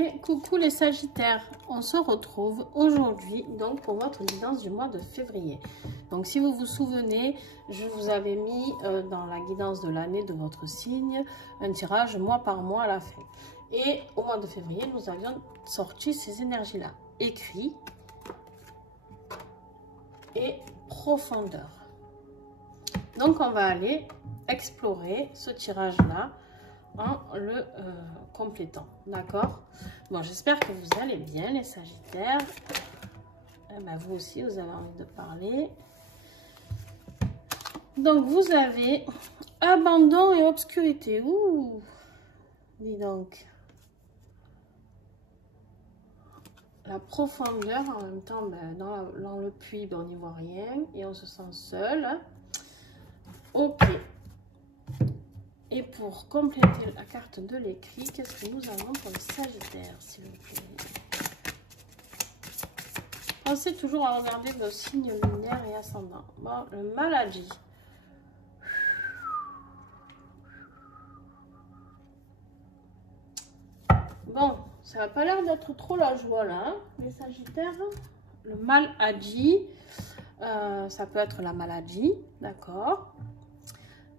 Et coucou les Sagittaires, on se retrouve aujourd'hui donc pour votre guidance du mois de février. Donc si vous vous souvenez, je vous avais mis dans la guidance de l'année de votre signe un tirage mois par mois à la fin. Et au mois de février, nous avions sorti ces énergies-là, écrit et profondeur. Donc on va aller explorer ce tirage-là en le complétant, d'accord? Bon, j'espère que vous allez bien les Sagittaires. Eh ben, vous aussi, vous avez envie de parler. Donc, vous avez abandon et obscurité. Ouh, dis donc. La profondeur, en même temps, ben, dans le puits, ben, on n'y voit rien et on se sent seul. Ok. Et pour compléter la carte de l'écrit, qu'est-ce que nous avons pour les Sagittaires, s'il vous plaît? Pensez toujours à regarder vos signes lunaires et ascendants. Bon, le maladie. Bon, ça n'a pas l'air d'être trop la joie là, hein, les Sagittaires. Le maladie, ça peut être la maladie, d'accord?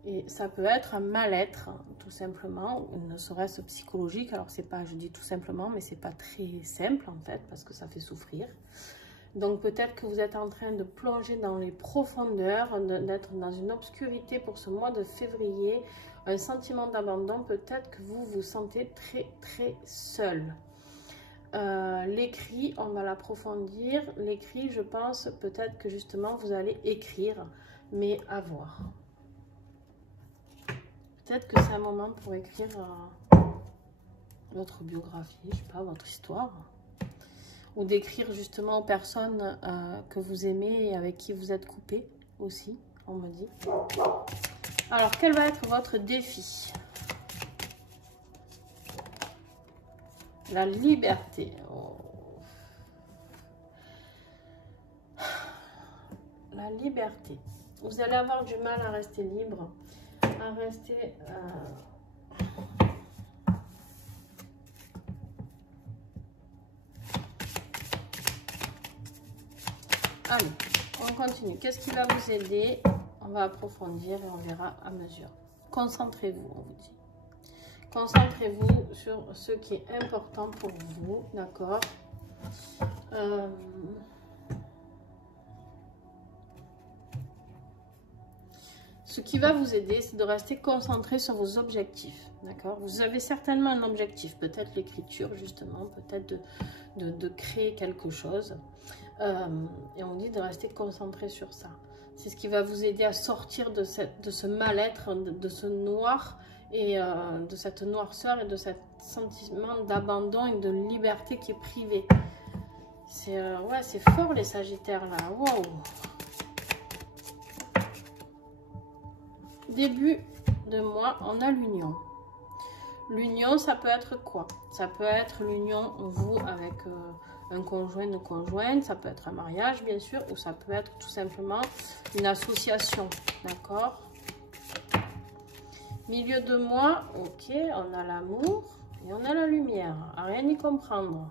Et ça peut être un mal-être, tout simplement, ne serait-ce psychologique. Alors, c'est pas, je dis tout simplement, mais c'est pas très simple, en fait, parce que ça fait souffrir. Donc, peut-être que vous êtes en train de plonger dans les profondeurs, d'être dans une obscurité pour ce mois de février, un sentiment d'abandon. Peut-être que vous vous sentez très, très seul. L'écrit, on va l'approfondir. L'écrit, je pense, peut-être que justement, vous allez écrire, mais à voir. Peut-être que c'est un moment pour écrire votre biographie, je sais pas, votre histoire. Ou d'écrire justement aux personnes que vous aimez et avec qui vous êtes coupé aussi, on me dit. Alors, quel va être votre défi? La liberté. Oh. La liberté. Vous allez avoir du mal à rester libre. À rester allez, on continue. Qu'est-ce qui va vous aider? On va approfondir et on verra à mesure. Concentrez-vous, on vous dit. Concentrez-vous sur ce qui est important pour vous, d'accord? Ce qui va vous aider, c'est de rester concentré sur vos objectifs, d'accord? Vous avez certainement un objectif, peut-être l'écriture, justement, peut-être de créer quelque chose. Et on dit de rester concentré sur ça. C'est ce qui va vous aider à sortir de ce mal-être, de ce noir, et de cette noirceur et de ce sentiment d'abandon et de liberté qui est privé. C'est ouais, c'est fort les Sagittaires, là. Wow! Début de mois, on a l'union. L'union, ça peut être quoi? Ça peut être l'union, vous, avec un conjoint ou conjointe. Ça peut être un mariage, bien sûr. Ou ça peut être tout simplement une association. D'accord? Milieu de mois, ok. On a l'amour et on a la lumière. À rien y comprendre.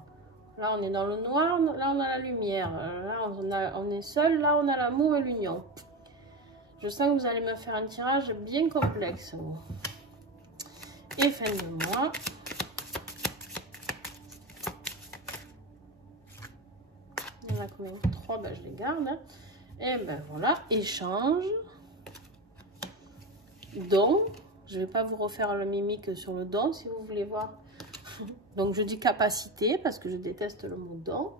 Là, on est dans le noir. Là, on a la lumière. Là, on est seul. Là, on a l'amour et l'union. Je sens que vous allez me faire un tirage bien complexe. Et fin de mois. Il y en a combien? 3, ben je les garde. Hein. Et ben voilà, échange. Don. Je ne vais pas vous refaire le mimique sur le don si vous voulez voir. Donc je dis capacité parce que je déteste le mot don.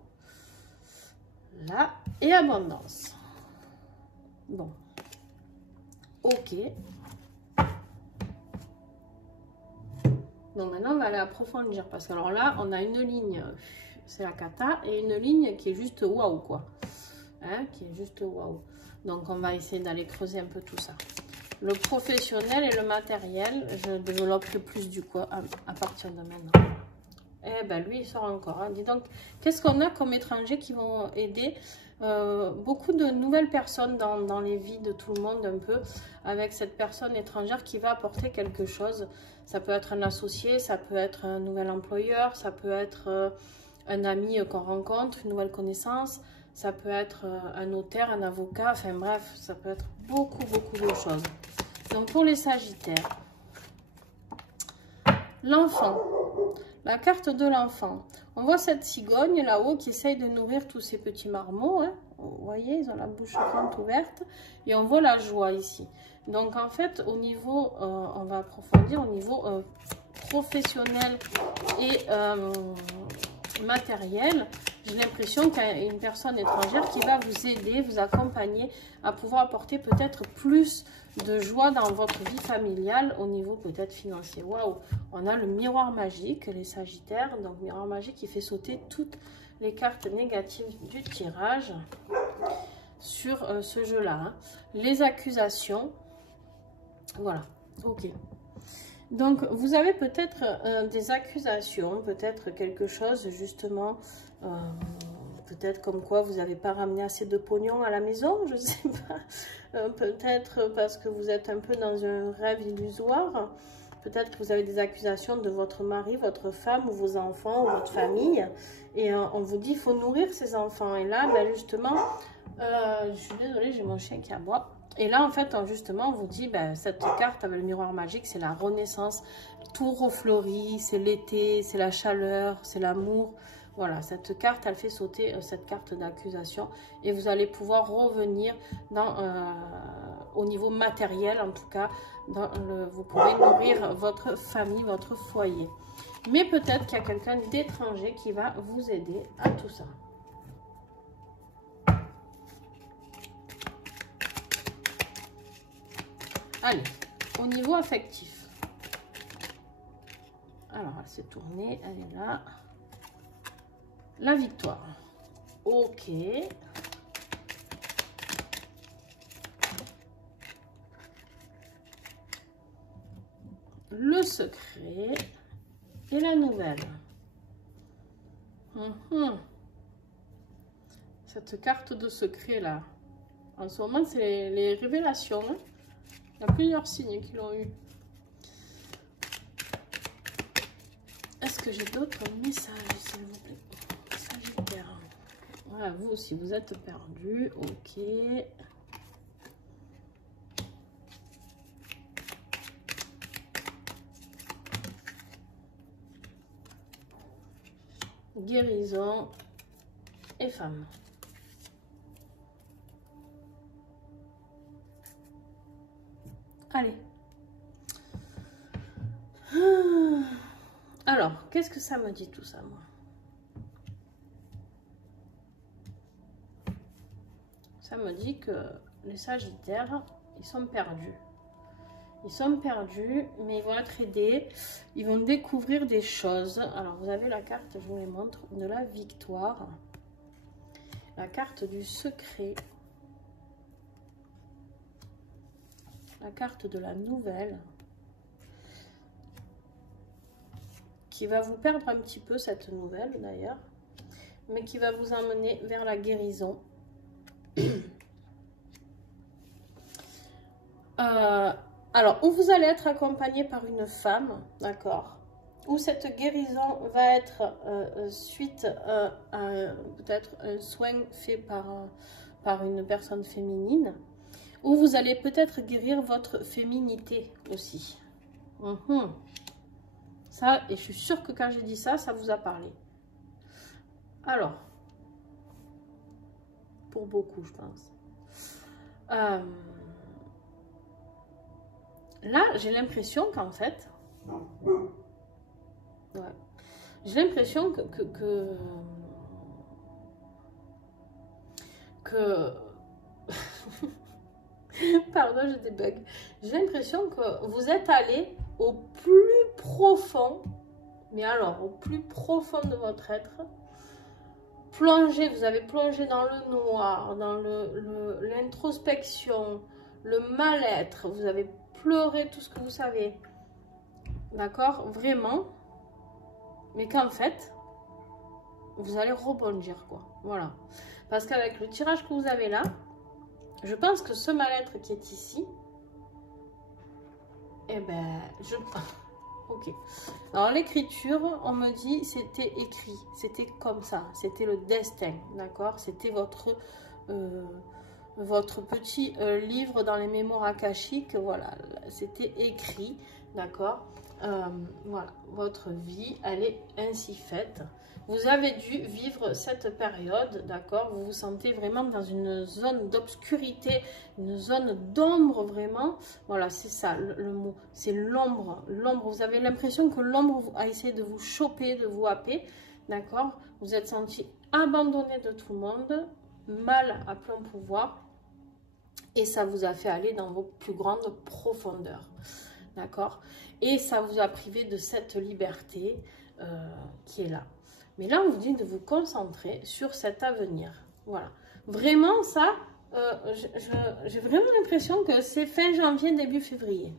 Là. Et abondance. Bon. Ok. Donc maintenant, on va aller approfondir. Parce que alors là, on a une ligne, c'est la cata, et une ligne qui est juste waouh, quoi. Hein, qui est juste waouh. Donc, on va essayer d'aller creuser un peu tout ça. Le professionnel et le matériel, je développerai plus du coup à partir de maintenant. Eh ben lui, il sort encore. Hein. Dis donc, qu'est-ce qu'on a comme étrangers qui vont aider beaucoup de nouvelles personnes dans les vies de tout le monde un peu, avec cette personne étrangère qui va apporter quelque chose. Ça peut être un associé, ça peut être un nouvel employeur, ça peut être un ami qu'on rencontre, une nouvelle connaissance, ça peut être un notaire, un avocat, enfin bref, ça peut être beaucoup de choses. Donc pour les Sagittaires, l'enfant, la carte de l'enfant. On voit cette cigogne là-haut qui essaye de nourrir tous ces petits marmots. Hein. Vous voyez, ils ont la bouche grande ouverte. Et on voit la joie ici. Donc en fait, au niveau, on va approfondir, au niveau professionnel et matériel, j'ai l'impression qu'il y a une personne étrangère qui va vous aider, vous accompagner à pouvoir apporter peut-être plus de joie dans votre vie familiale au niveau peut-être financier. Waouh! On a le miroir magique, les Sagittaires. Donc, miroir magique qui fait sauter toutes les cartes négatives du tirage sur ce jeu-là. Hein. Les accusations. Voilà. Ok. Donc, vous avez peut-être des accusations, peut-être quelque chose justement, peut-être comme quoi vous n'avez pas ramené assez de pognon à la maison, je ne sais pas. Peut-être parce que vous êtes un peu dans un rêve illusoire. Peut-être que vous avez des accusations de votre mari, votre femme ou vos enfants ou votre famille. Et on vous dit qu'il faut nourrir ces enfants. Et là, ben justement, je suis désolée, j'ai mon chien qui aboie. Et là, en fait, justement, on vous dit, ben, cette carte avec le miroir magique, c'est la renaissance. Tout refleurit, c'est l'été, c'est la chaleur, c'est l'amour. Voilà, cette carte, elle fait sauter cette carte d'accusation. Et vous allez pouvoir revenir au niveau matériel, en tout cas. Vous pouvez nourrir votre famille, votre foyer. Mais peut-être qu'il y a quelqu'un d'étranger qui va vous aider à tout ça. Allez, au niveau affectif. Alors, elle s'est tournée, elle est là. La victoire. Ok. Le secret et la nouvelle. Cette carte de secret là. En ce moment, c'est les révélations. Hein. Il y a plusieurs signes qui l'ont eu. Est-ce que j'ai d'autres messages, s'il vous plaît? Sagittaire. Voilà, vous aussi, vous êtes perdu. Ok. Guérison et femme. Allez. Alors, qu'est-ce que ça me dit tout ça, moi? Ça me dit que les Sagittaires, ils sont perdus. Ils sont perdus, mais ils vont être aidés. Ils vont découvrir des choses. Alors, vous avez la carte, je vous les montre, de la victoire. La carte du secret. La carte de la nouvelle. Qui va vous perdre un petit peu, cette nouvelle, d'ailleurs. Mais qui va vous emmener vers la guérison. Alors, où vous allez être accompagné par une femme, d'accord, où cette guérison va être suite à peut-être un soin fait par une personne féminine, où vous allez peut-être guérir votre féminité aussi. Ça, et je suis sûre que quand j'ai dit ça, ça vous a parlé. Alors, pour beaucoup, je pense. Là, j'ai l'impression qu'en fait, ouais, j'ai l'impression que pardon, j'ai des bugs. J'ai l'impression que vous êtes allé au plus profond, mais alors au plus profond de votre être, plongé, vous avez plongé dans le noir, dans l'introspection, le mal-être, vous avez pleuré tout ce que vous savez, d'accord, vraiment, mais qu'en fait, vous allez rebondir, quoi. Voilà. Parce qu'avec le tirage que vous avez là, je pense que ce mal-être qui est ici, eh ben, ok. Alors, l'écriture, on me dit, c'était écrit. C'était comme ça. C'était le destin, d'accord? C'était votre petit livre dans les mémoires akashiques. Voilà, c'était écrit, d'accord? Voilà, votre vie, elle est ainsi faite. Vous avez dû vivre cette période, d'accord? Vous vous sentez vraiment dans une zone d'obscurité, une zone d'ombre vraiment. Voilà, c'est ça le mot. C'est l'ombre. L'ombre, vous avez l'impression que l'ombre a essayé de vous choper, de vous happer, d'accord? Vous êtes senti abandonné de tout le monde, mal à plein pouvoir. Et ça vous a fait aller dans vos plus grandes profondeurs, d'accord? Et ça vous a privé de cette liberté qui est là. Mais là, on vous dit de vous concentrer sur cet avenir. Voilà. Vraiment, ça, j'ai vraiment l'impression que c'est fin janvier, début février.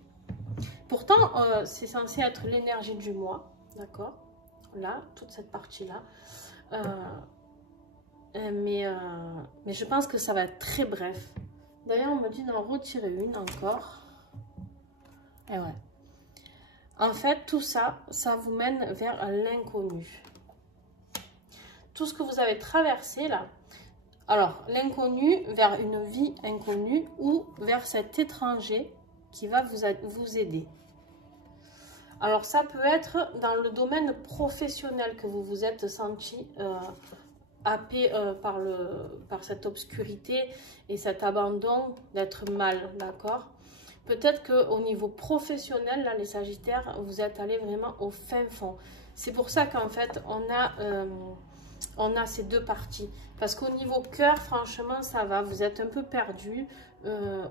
Pourtant, c'est censé être l'énergie du mois, d'accord? Là, toute cette partie-là. Mais je pense que ça va être très bref. D'ailleurs, on me dit d'en retirer une encore. Et ouais. En fait, tout ça, ça vous mène vers l'inconnu. Tout ce que vous avez traversé là, alors l'inconnu vers une vie inconnue ou vers cet étranger qui va vous aider. Alors ça peut être dans le domaine professionnel que vous vous êtes senti happé par cette obscurité et cet abandon d'être mal, d'accord? Peut-être qu'au niveau professionnel, là, les Sagittaires, vous êtes allés vraiment au fin fond. C'est pour ça qu'en fait, on a ces deux parties. Parce qu'au niveau cœur, franchement, ça va. Vous êtes un peu perdu.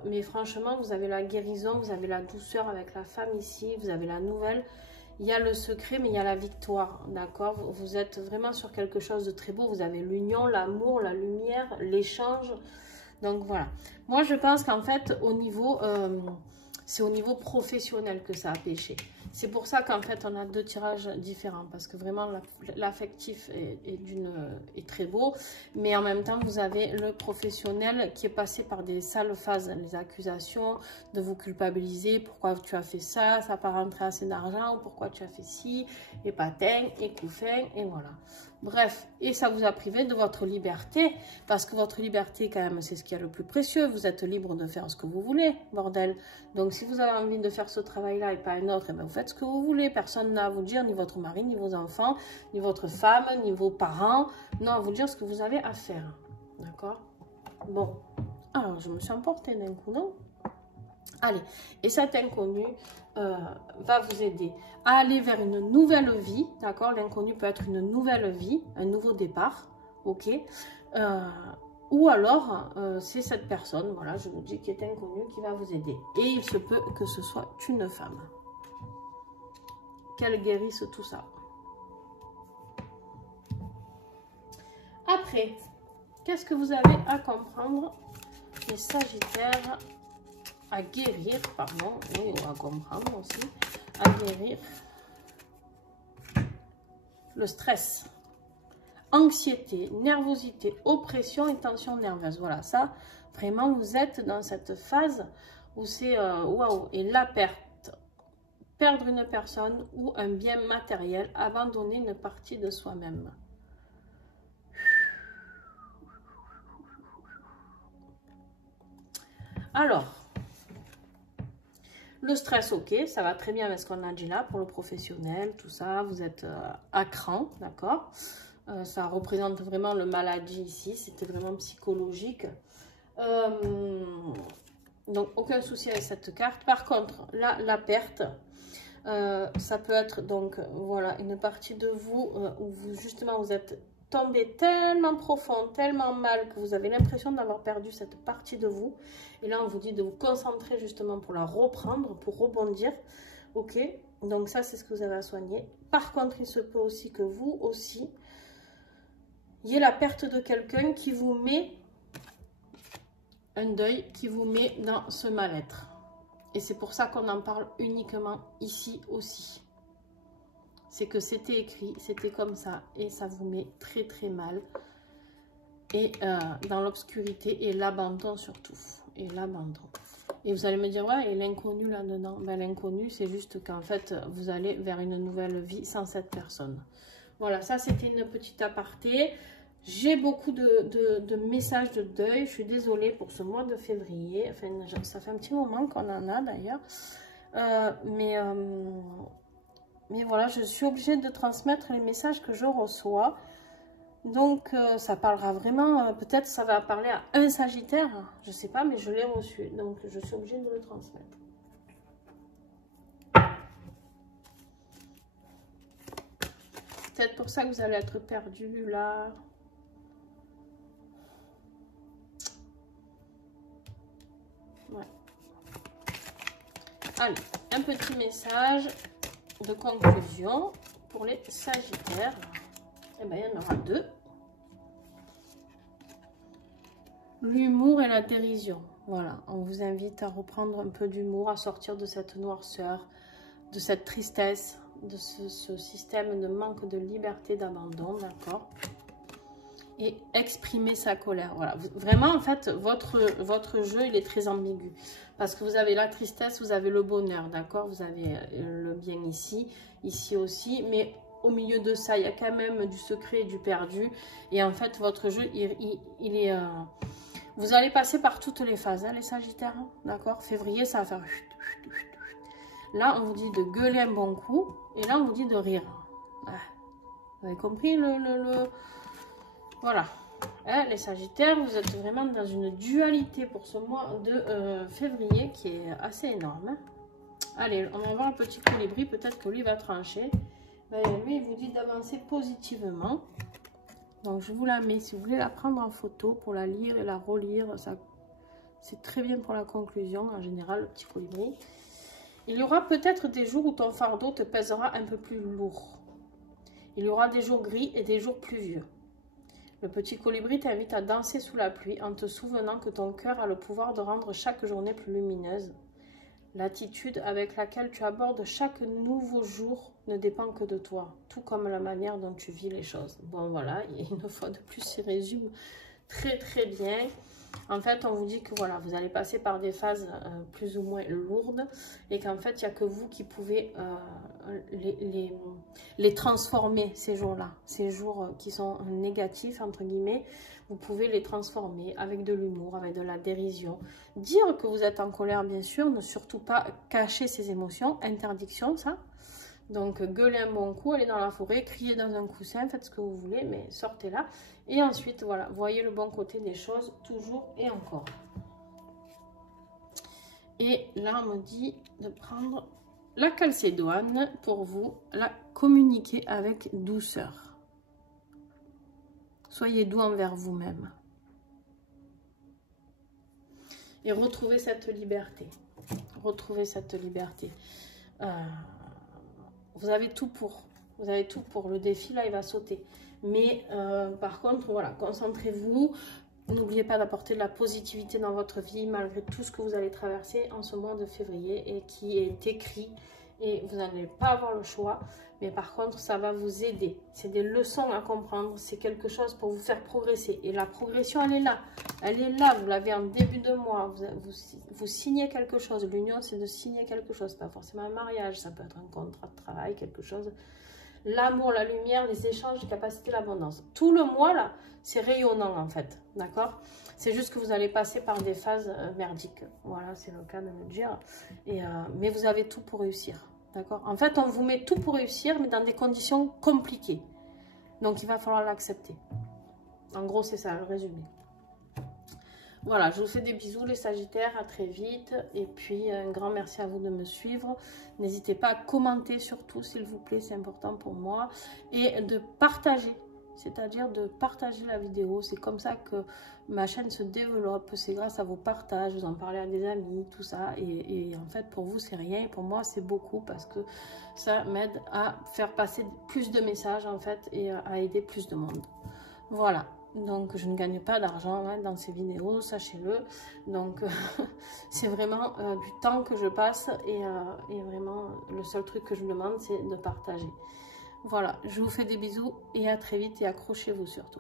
Mais franchement, vous avez la guérison, vous avez la douceur avec la femme ici. Vous avez la nouvelle. Il y a le secret, mais il y a la victoire. D'accord? Vous êtes vraiment sur quelque chose de très beau. Vous avez l'union, l'amour, la lumière, l'échange. Donc voilà. Moi, je pense qu'en fait, c'est au niveau professionnel que ça a péché. C'est pour ça qu'en fait, on a deux tirages différents. Parce que vraiment, l'affectif est très beau. Mais en même temps, vous avez le professionnel qui est passé par des sales phases. Les accusations, de vous culpabiliser. Pourquoi tu as fait ça? Ça n'a pas rentré assez d'argent. Ou pourquoi tu as fait ci? Et patin, et couffin, et voilà. Bref, et ça vous a privé de votre liberté. Parce que votre liberté, quand même, c'est ce qui est le plus précieux. Vous êtes libre de faire ce que vous voulez, bordel. Donc, si vous avez envie de faire ce travail-là et pas un autre, eh bien, vous faites ce que vous voulez. Personne n'a à vous dire, ni votre mari, ni vos enfants, ni votre femme, ni vos parents. Non, à vous dire ce que vous avez à faire. D'accord? Bon. Alors, je me suis emportée d'un coup, non? Allez. Et cet inconnu va vous aider à aller vers une nouvelle vie. D'accord? L'inconnu peut être une nouvelle vie, un nouveau départ. Ok? Ou alors, c'est cette personne, voilà, je vous dis, qui est inconnue, qui va vous aider. Et il se peut que ce soit une femme. Qu'elle guérisse tout ça. Après, qu'est-ce que vous avez à comprendre, les Sagittaires, à guérir, pardon, oui, on va comprendre aussi, à guérir le stress. Anxiété, nervosité, oppression et tension nerveuse. Voilà, ça, vraiment, vous êtes dans cette phase où c'est waouh. Et la perte, perdre une personne ou un bien matériel, abandonner une partie de soi-même. Alors, le stress, ok, ça va très bien avec ce qu'on a dit là pour le professionnel, tout ça. Vous êtes à cran, d'accord? Ça représente vraiment le maladie ici, c'était vraiment psychologique. Donc, aucun souci avec cette carte. Par contre, là, la perte, ça peut être donc, voilà, une partie de vous où vous, justement, vous êtes tombé tellement profond, tellement mal que vous avez l'impression d'avoir perdu cette partie de vous. Et là, on vous dit de vous concentrer justement pour la reprendre, pour rebondir. Ok, donc ça, c'est ce que vous avez à soigner. Par contre, il se peut aussi que vous aussi, il y ait la perte de quelqu'un qui vous met un deuil, qui vous met dans ce mal-être. Et c'est pour ça qu'on en parle uniquement ici aussi. c'est que c'était écrit, c'était comme ça, et ça vous met très très mal. Et dans l'obscurité, et l'abandon surtout, et l'abandon. Et vous allez me dire, ouais, et l'inconnu là-dedans? Ben, l'inconnu, c'est juste qu'en fait, vous allez vers une nouvelle vie sans cette personne. Voilà, ça c'était une petite aparté. J'ai beaucoup de messages de deuil. Je suis désolée pour ce mois de février. Enfin, ça fait un petit moment qu'on en a d'ailleurs. Mais voilà, je suis obligée de transmettre les messages que je reçois. Donc, ça parlera vraiment, peut-être ça va parler à un Sagittaire, je sais pas, mais je l'ai reçu. Donc, je suis obligée de le transmettre. Peut-être pour ça que vous allez être perdu là. Ouais. Allez, un petit message de conclusion pour les Sagittaires. Eh bien, il y en aura deux. L'humour et la dérision. Voilà, on vous invite à reprendre un peu d'humour, à sortir de cette noirceur, de cette tristesse, de ce système de manque de liberté, d'abandon, d'accord? Et exprimer sa colère. Voilà, vraiment, en fait, votre jeu, il est très ambigu. Parce que vous avez la tristesse, vous avez le bonheur, d'accord? Vous avez le bien ici, ici aussi, mais au milieu de ça, il y a quand même du secret et du perdu. Et en fait, votre jeu, il est... vous allez passer par toutes les phases, hein, les Sagittaires, hein, d'accord? Février, ça va faire... Là, on vous dit de gueuler un bon coup. Et là, on vous dit de rire. Ah, vous avez compris Voilà. Hein, les Sagittaires, vous êtes vraiment dans une dualité pour ce mois de février qui est assez énorme. Hein. Allez, on va voir le petit colibri. Peut-être que lui va trancher. Ben, lui, il vous dit d'avancer positivement. Donc, je vous la mets. Si vous voulez la prendre en photo pour la lire et la relire, c'est très bien pour la conclusion. En général, le petit colibri. Il y aura peut-être des jours où ton fardeau te pèsera un peu plus lourd. Il y aura des jours gris et des jours pluvieux. Le petit colibri t'invite à danser sous la pluie en te souvenant que ton cœur a le pouvoir de rendre chaque journée plus lumineuse. L'attitude avec laquelle tu abordes chaque nouveau jour ne dépend que de toi, tout comme la manière dont tu vis les choses. Bon voilà, une fois de plus, il résume très très bien. En fait, on vous dit que voilà, vous allez passer par des phases plus ou moins lourdes et qu'en fait, il n'y a que vous qui pouvez les transformer ces jours-là. Ces jours qui sont négatifs, entre guillemets, vous pouvez les transformer avec de l'humour, avec de la dérision. Dire que vous êtes en colère, bien sûr, ne surtout pas cacher ses émotions. Interdiction, ça. Donc, gueulez un bon coup, allez dans la forêt, criez dans un coussin, faites ce que vous voulez, mais sortez là. Et ensuite, voilà, voyez le bon côté des choses, toujours et encore. Et là, on me dit de prendre la calcédoine pour vous la communiquer avec douceur. Soyez doux envers vous-même. Et retrouvez cette liberté. Retrouvez cette liberté. Vous avez tout pour. Vous avez tout pour. Le défi, là, il va sauter. Mais par contre, voilà, concentrez-vous. N'oubliez pas d'apporter de la positivité dans votre vie, malgré tout ce que vous allez traverser en ce mois de février et qui est écrit. Et vous n'allez pas avoir le choix. Mais par contre, ça va vous aider. C'est des leçons à comprendre. C'est quelque chose pour vous faire progresser. Et la progression, elle est là. Elle est là. Vous l'avez en début de mois. Vous signez quelque chose. L'union, c'est de signer quelque chose. Pas forcément un mariage. Ça peut être un contrat de travail, quelque chose. L'amour, la lumière, les échanges, les capacités, l'abondance. Tout le mois, là, c'est rayonnant, en fait. D'accord? C'est juste que vous allez passer par des phases merdiques. Voilà, c'est le cas de le dire. Mais vous avez tout pour réussir. D'accord? En fait, on vous met tout pour réussir, mais dans des conditions compliquées. Donc, il va falloir l'accepter. En gros, c'est ça, le résumé. Voilà, je vous fais des bisous les Sagittaires, à très vite. Et puis, un grand merci à vous de me suivre. N'hésitez pas à commenter surtout, s'il vous plaît, c'est important pour moi. Et de partager, c'est-à-dire de partager la vidéo. C'est comme ça que ma chaîne se développe. C'est grâce à vos partages, vous en parlez à des amis, tout ça. Et en fait, pour vous, c'est rien. Et pour moi, c'est beaucoup parce que ça m'aide à faire passer plus de messages, en fait, et à aider plus de monde. Voilà. Donc, je ne gagne pas d'argent hein, dans ces vidéos, sachez-le. Donc, c'est vraiment du temps que je passe et vraiment, le seul truc que je vous demande, c'est de partager. Voilà, je vous fais des bisous et à très vite et accrochez-vous surtout.